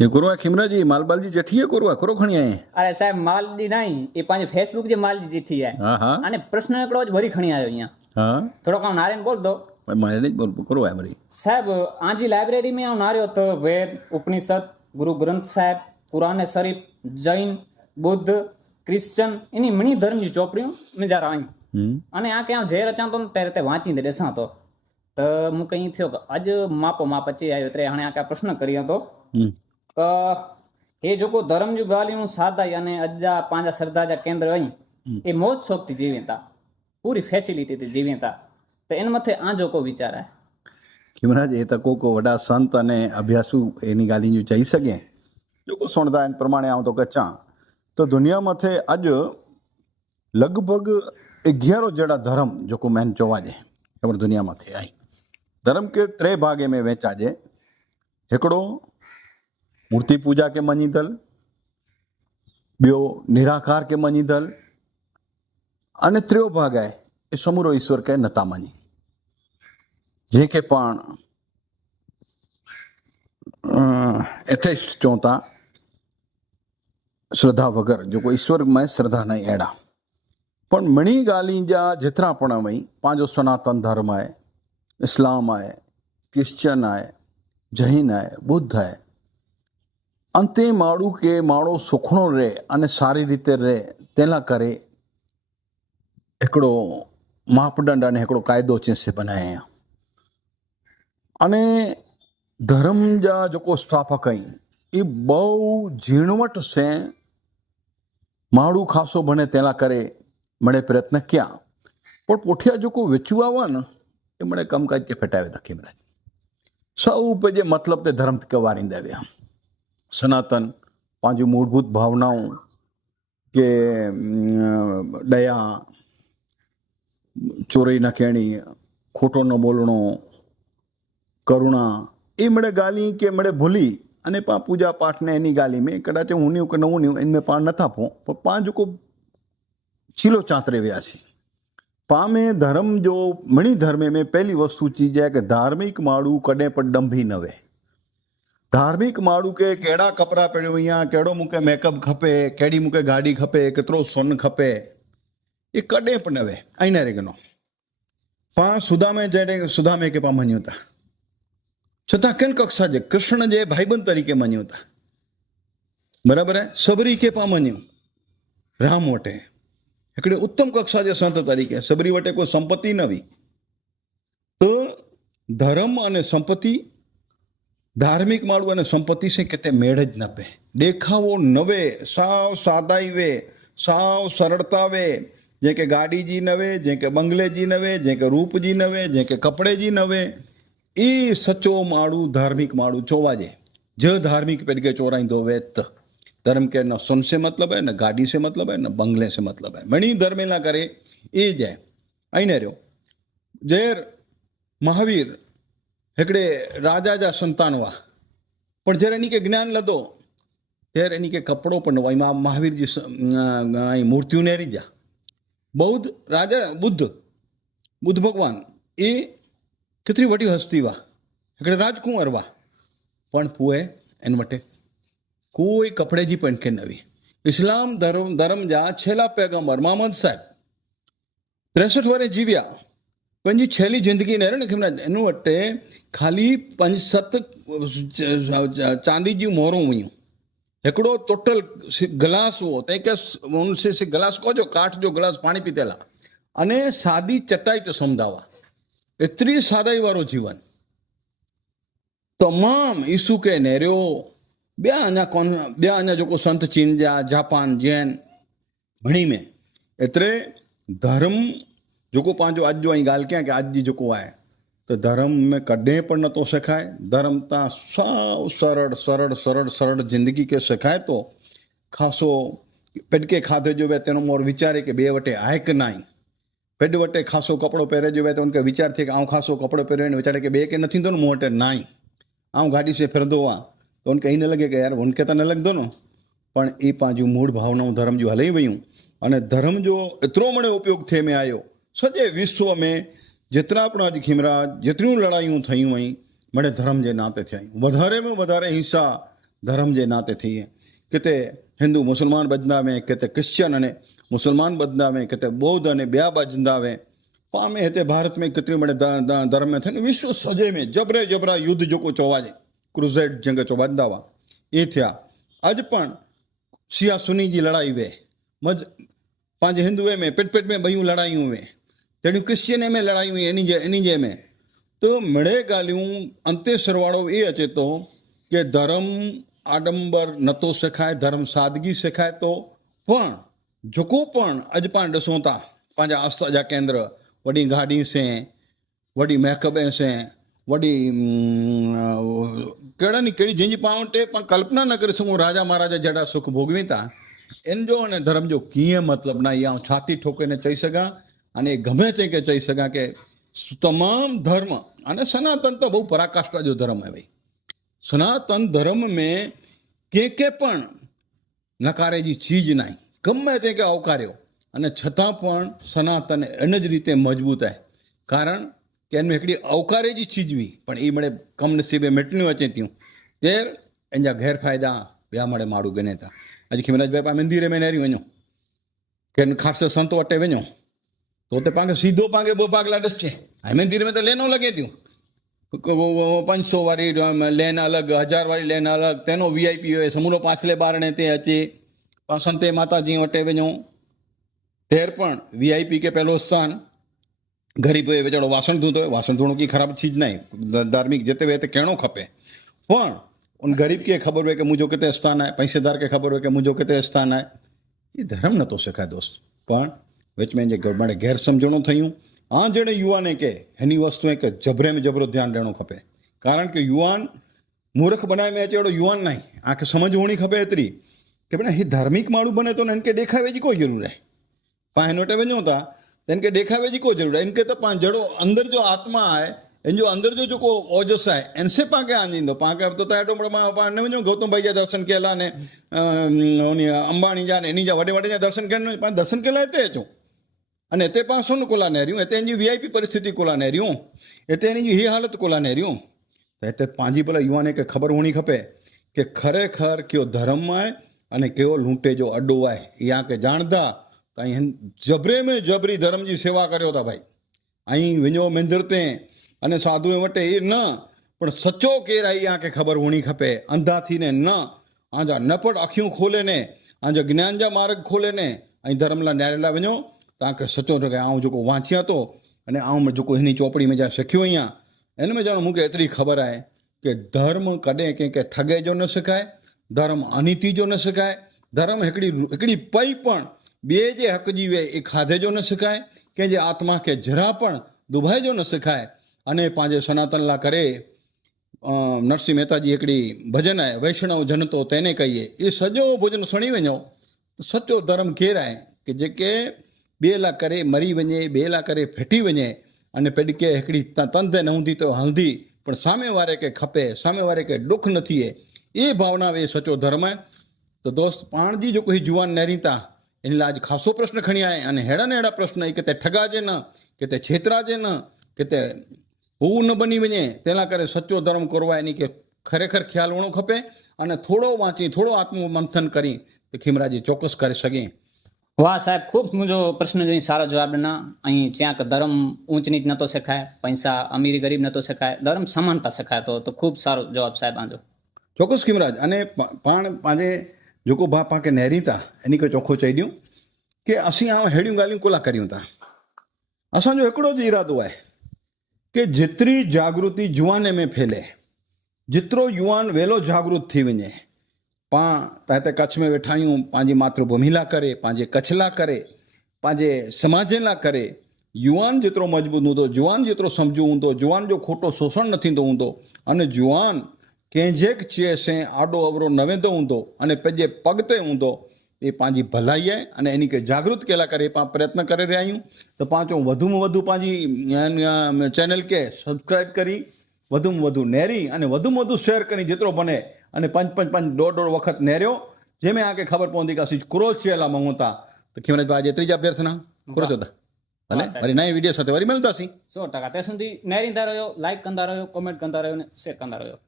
એ કોરવા ખીમરાજી માલબાલજી જેઠીએ કોરવા કોરો ખણ્યા અરે સાહેબ માલજી નહીં એ પાંચ ફેસબુક જે માલજી જેઠી અને પ્રશ્ન એકડો જ ભરી ખણી આવ્યો અહીંયા થોડોક આમ નારાયણ બોલ દો મારે જ બોલ કરવા મારી સાહેબ આજી લાઇબ્રેરી મેં આમ નાર્યો તો વેદ ઉપનિષદ ગુરુ ગ્રંથ સાહેબ કુરાને શરીફ જૈન બુદ્ધ ક્રિશ્ચન એની મણી ધર્મની ચોપડીઓ મેં જરા આવી અને આ ક્યાં જે રચાતો ને તે રીતે વાંચીને દેસાતો તો હું કઈ થયો કે આજ માપો માપ પછી આવ્યો ત્યારે આણે આ પ્રશ્ન કર્યો હતો એ જોકો ધરમજુ ગાલીનું સાદાઈ અને અજા પાંજા સરદાજા કેન્દ્ર અહીં એ મોજ શોખથી જીવીતા પૂરી ફેસિલિટીથી જીવીતા. તો એના મથે આ જોકો વિચારાય. કિમરાજ એ તકો કો વડા સંત અને અભ્યાસુ એની ગાલીનું જઈ શકે. જોકો સુણતા એન પ્રમાણે આવું તો કચ્ચા તો દુનિયા મથે આજ લગભગ અગિયારો જડા ધર્મ જોકો મેન જોવા જે ખબર દુનિયામાંથી આવી ધર્મ કે ત્રે ભાગે મેં વેચા જે હિકડો મૂર્તિ પૂજા કે મનીતલ બ્યો નિરાકાર કે મનીતલ અને ત્રયો ભાગાય એ સમૂરો ઈશ્વર કહે નતામની જે કે પણ એથેસ્ટ ચોંતા શ્રદ્ધા વગર જો કોઈ ઈશ્વરમાં શ્રદ્ધા નહીં એડા પણ મણી ગાલીજા જેતરા પણ વई પાંજો સનાતન ધર્મ આય ઇસ્લામ આય ક્રિશ્ચન આય જૈન આય બુદ્ધ આય અંતે માળું કે માળો સુખણો રહે અને સારી રીતે રહે, તેના કરે હિકડો માપદંડ અને હિકડો કાયદો ચીસે બનાયા અને ધર્મ જા જેકો સ્થાપક એ બહુ ઝીણવટ છે માળું ખાસો બને તેના કરે મને પ્રયત્ન ક્યાં. પણ પોઠિયા જોકો વેચવું આવવાને એ મને કમકાજ કે ફેટાવી નાખી મહારાજ. સૌ પે જે મતલબ તે ધર્મ કે વારીંદા આવ્યા સનાતન પાંજી મૂળભૂત ભાવનાઓ કે અમ, દયા ચોરી ન કહેણી ખોટો ન બોલણો કરુણા એ મળે ગાલી કે મળે ભૂલી અને પા પૂજા પાઠને એની ગાલી મેં કદાચ હું કે નવું ન્યું એમને પા નથા પો પણ પા જો ચીલો ચાંતરે વ્યા છે પા में धर्म जो मणि धर्म में पहली वस्तु चीज है कि धार्मिक माण्हू कॾहिं पण डंभी न वे ધાર્મિક માળું કે કેડા કપડાં પહેર્યું અહીંયા કેડો મૂકે મેકઅપ ખપે, કેડી મૂકે, ગાડી ખપે, કેતરો સોન ખપે, એ કડે પણ હવે અહીંના રેગનો. પા સુદામે જેને સુદામે કે પા માન્યો હતા છતાં કેન કક્ષા છે કૃષ્ણ જે ભાઈબંધ તરીકે માન્યો હતા બરાબર હે? સબરી કે પા માન્યું? રામ વટે. એકડે ઉત્તમ કક્ષા જે સંત તરીકે, સબરી વટે કોઈ સંપત્તિ નવી. તો ધર્મ અને સંપત્તિ ધાર્મિક માળવું અને સંપત્તિ છે કે તે મેળ જ નપે દેખાવો નવે, સાવ સાદાઈવે, સાવ સરળતાવે. જે કે ગાડીજી નવે જે કે બંગલેજી નવે જે કે રૂપજી નવે જે કે કપડેજી નવે. એ સચો માળું, ધાર્મિક માળું ચોવાજે જ ધાર્મિક પેડગે ચોરાઈ દો વેત. ધર્મ કે ન સુન સે મતલબ હે, ન ગાડી સે મતલબ હે, ન બંગલે સે મતલબ હે. મણી ધર્મે ના કરે, એ જાય. આઈને રહ્યો. જેર મહાવીર हिकिड़े राजा जा संतान हुआ પણ જ્યારે એની કે જ્ઞાન લધો ત્યારે એની કે કપડો પણ હોય એમાં મહાવીરજી સ- અ, અહીં મૂર્તિઓ નેરી જા બૌદ્ધ રાજા બુદ્ધ બુદ્ધ ભગવાન એ કેટલી વટી હસ્તી વા हिकिड़े રાજકુંવર વા પણ પુએ એન વટે કોઈ કપડેજી પણ કે નવી ઇસ્લામ ધર્મ ધર્મ જા છેલ્લા પેગંબર મોહમ્મદ સાહેબ ત્રેસઠ વર્ષ જીવ્યા पंहिंजी छेली ज़िंदगी न रहे न इन वटि ख़ाली पंज सत चांदी जूं मोहरूं हुयूं हिकिड़ो टोटल गिलास हुओ तंहिंखे हुन से से गिलास कोजो काठ जो गिलास पाणी पीतेला अने सादी चटाई ते सुम्हंदा हुआ एतिरी सादाई वारो जीवन तमामु ईसू के नेरियो ॿिया अञा कोन ॿिया अञा जेको संत चीन जा जापान जैन घणी में एतिरे धर्म जेको पंहिंजो अॼु जो ऐं ॻाल्हि कयां की अॼु जी जेको आहे त धर्म में कॾहिं बि नथो सेखाए धर्म तां साओ सरल सरल सरल सरल ज़िंदगी खे सेखाए थो ख़ासो पिडके खाधे जो वए तेनो मोर वीचारे की ॿिए वटि आहे की न आहे पिड वटि ख़ासो कपिड़ो पहिरे जो वए त हुनखे वीचार थिए की आउं ख़ासो कपिड़ो पहिरियों वीचारे की ॿिए खे न थींदो न मूं वटि न आहे ऐं गाॾी से फिरंदो आहे त हुनखे ईअं न लॻे की यार हुनखे त न लॻंदो न पण इहे पंहिंजूं मूड़ भावनाऊं धर्म जूं हली वियूं अने धर्म जो एतिरो मणे उपयोग थिए में आयो सॼे विश्व में जेतिरा पण अॼु खिमराज जेतिरियूं लड़ायूं थियूं आहिनि मणे धर्म जे नाते थिया आहिनि वधारे में वधारे हिंसा धर्म जे नाते थी है किथे हिंदू मुस्लमान बजंदा हुए किथे क्रिश्चियन अने मुस्लमान बजंदा हुए किथे बौद्ध अने ॿिया बजंदा हुए पाण में हिते भारत में केतिरियूं मिड़े द- द- धर्म में थियनि विश्व सॼे में जबरे जबरा युद्ध जेको चवाजे क्रूज़ेड जंग चवंदा हुआ इहे थिया अॼु पण सिया सुनी जी लड़ाई वे मज पंहिंजे हिंदुए में पिट पिट में ॿयूं लड़ायूं हुए जहिड़ियूं क्रिश्चियन में लड़ायूं हुई इन जे इन जे में तो मिड़े ॻाल्हियूं अंते सरवाड़ो इहे अचे थो कि धर्म आडंबर नथो सेखारे धर्म सादगी सेखारे थो पण जेको पण अॼु पाण ॾिसूं था पंहिंजा आस्था जा केंद्र वॾी गाॾी से वॾी महकमे से वॾी कहिड़ा नी कहिड़ी जंहिंजी पाण वटि पाण कल्पना न करे सघूं राजा महाराजा जहिड़ा सुख भोगवी था इन जो अने धर्म जो कीअं मतिलबु न इहा छाती ठोके न चई सघां अने गमे ते के चई सघां की तमामु धर्म अने सनातन त बहु पराकाष्ठा जो धर्म आहे भई सनातन धर्म में कंहिंखे पण નકારે जी ચીજ નાઈ ગમે તે કે આવકાર્યો અને છતાં પણ સનાતન એન જ રીતે મજબૂત आहे કારણ કે એનું हिकिड़ी આવકારે जी चीज हुई પણ એ મળે કમનસીબે मिटणियूं अचे थियूं तेर इन जा गैरफ़ाइदा ॿिया मड़े माण्हू गिने था अॼु खिमराज भाई पाण मंदिर में नहरी वञो के ख़ासि संत वटि वञो તો તે પાંગે સીધો પાંગે બહુ પાગલા ડસશે હામે ધીરે તો લેનો લગે તું પાંચસો વાળી લેન અલગ, હજાર વાળી લેન અલગ, તેનો વીઆઈપી હોય, સમૂહનો પાછલે બારણે તે અચે સંતે માતાજી વટે વञो તેર પણ વીઆઈપી કે પહેલો સ્થાન. ગરીબ હોય વેચાડો વાસણ ધૂતો હોય, વાસણ ધોણું કે ખરાબ ચીજ નહીં. ધાર્મિક જેતે વે તે કેણો ખપે. પણ उन गरीब की खबर हो कि मुझो कितने स्थान है पैसेदार के खबर हो कि मुझो कितने स्थान है ये धर्म न तो सिखा दोस्त पर વચમાં જે ગરબડે ગેર સમજણો થયું આ જણે યુવાને કે એની વસ્તુએ કે જબરે में જબરો ધ્યાન ॾियणो खपे કારણ કે યુવાન મૂર્ખ બનાવે में अचे अहिड़ो युवान नाहे आंखे सम्झ हुअणी खपे एतिरी की भेण हीउ धार्मिक माण्हू बने थो न हिन खे ॾेखावे जी कोई ज़रूरु आहे पाण हिन वटि वञूं था त हिन खे ॾेखावे जी कोई ज़रूरु आहे हिन खे त पाण जहिड़ो अंदरि जो आत्मा आहे हिन जो अंदरि जो जेको ओजस आहे इनसे पाण खे आंजींदो पाण खे त हेॾो बड़ो मां पाण न वञूं गौतम भाई जा दर्शन कयल आहे ने उन अंबाणी जा ने इन जा वॾे वॾे जा दर्शन અને ಎತ್ತೆ ಪಾಸನ್ನು ಕೊಲಾನೇರಿಯು ಎತ್ತೆ ಎಂಜಿ ವಿ ಐ ಪಿ ಪರಿಸ್ಥಿति ಕೊಲಾನೇರಿಯು ಎತ್ತೆ ಎಂಜಿ ಹಿ ಹಾಲತ್ ಕೊಲಾನೇರಿಯು त हिते पंहिंजी भला युवाने खे ख़बर हुअणी खपे की ख़रेखर कहिड़ो धर्म आहे अने कहिड़ो लूंटे जो अॾो आहे इहा की ॼाणंदा त हिन जबरे में जबरी धर्म जी सेवा करियो था भाई ऐं वञो मंदर ते अने साधू वटि इहे न पण सचो केरु आहे इहा खे ख़बर हुअणी खपे अंधा थी ने न आंजा न पर अखियूं खोले ने आंजा ज्ञान जा मार्ग खोले ने ऐं धर्म लाइ न्यारे लाइ वञो तव्हांखे सचो थो की आउं जेको वाचियां थो अने आउं जेको हिन चौपड़ी में जा सिखियो आहियां हिन में ॼण मूंखे एतिरी ख़बर आहे कि धर्म कॾहिं कंहिंखे ठगे जो न सिखाए धर्म अनिति जो न सिखाए धर्म हिकिड़ी हिकिड़ी पई पण ॿिए जे हक़ जी वे ई खाधे जो न सिखाए कंहिंजे आत्मा खे जरा पण दुभाए जो न सिखाए अने पंहिंजे सनातन लाइ करे अ, नरसिंह मेहता जी हिकिड़ी भॼन आहे वैष्णव जन तो तेने कहिए इहो सॼो भॼन सुणी वञो त सचो धर्म केरु आहे की जेके ॿिए लाइ करे मरी वञे ॿिए लाइ करे फिटी वञे अने पेॾ के हिकिड़ी त तंद न हूंदी त हलंदी पण सामे वारे खे खपे सामे वारे खे ॾुख न थिए इहे भावना वे सचो धर्म आहे त दोस्त पाण जी जेको हीउ जुवान नहरी था इन लाइ अॼु ख़ासो प्रश्न खणी आया अने अहिड़ा न अहिड़ा प्रश्न ई किथे ठगाजे न किथे छेतराजे न किथे हू न बनी वञे तंहिं लाइ करे सचो धर्म करो आहे इन खे खरेखर ख़्यालु हुअणो खपे अने थोरो वांची थोरो आत्म मंथन करी त खिमराजी चौकस करे सघे વાહ સાહેબ, ખૂબ મુજો પ્રશ્ન જોઈને સારા જવાબના અહીં જ્યાં ધર્મ ઊંચ નીચ નતો શખાય, પૈસા અમીર ગરીબ નતો શખાય, ધર્મ સમાનતા શખાય તો ખૂબ સારો જવાબ સાહેબ આંજો. ચોક્કસ કિમરાજ, અને પાણ પાંજે जेको भाउ पाण खे नहरी था इन खे चोखो चई ॾियूं की असीं आउं अहिड़ियूं ॻाल्हियूं कोला करियूं था असांजो हिकिड़ो ई इरादो आहे की जेतिरी जागृति जुवाने में फैले जेतिरो युवान वेलो जागृत थी वञे पाण त हिते कच्छ में वेठा आहियूं पंहिंजी मातृभूमि लाइ करे पंहिंजे कच्छ लाइ करे पंहिंजे समाज लाइ करे युवान जेतिरो मज़बूत हूंदो जुवान जेतिरो सम्झो हूंदो जुवान जो खोटो शोषण न थींदो हूंदो अने जुवान कंहिंजे बि शइ सां आॾो अवरो न वेंदो हूंदो अने पंहिंजे पग ते हूंदो એ પાંજી ભલાઈ आहे અને એની કે જાગૃત કેલા કરે એ પ્રયત્ન કરી રહ્યા આहियूं में પાંચો पंहिंजी चैनल खे सब्सक्राइब करी સબસ્ક્રાઇબ में વધુમાં વધુ अने અને में વધુ शेयर करी जेतिरो बने અને પંચ પંચ પંચ દોઢ દોઢ વખત નેર્યો. જેમે આકે ખબર પહોંચી કે ਅਸੀਂ ક્રોસ છેલા મંગોતા તો કેમ તો આજે ત્રીજા અભ્યર્થના. કરો જોતા. ભલે વરી નઈ વીડિયો સાથે વરી મળતા સી 100 ટકા. તે સુધી નેરી રહ્યો લાઈક કંદા રહ્યો કોમેન્ટ કંદા રહ્યો ને શેર કંદા રહ્યો.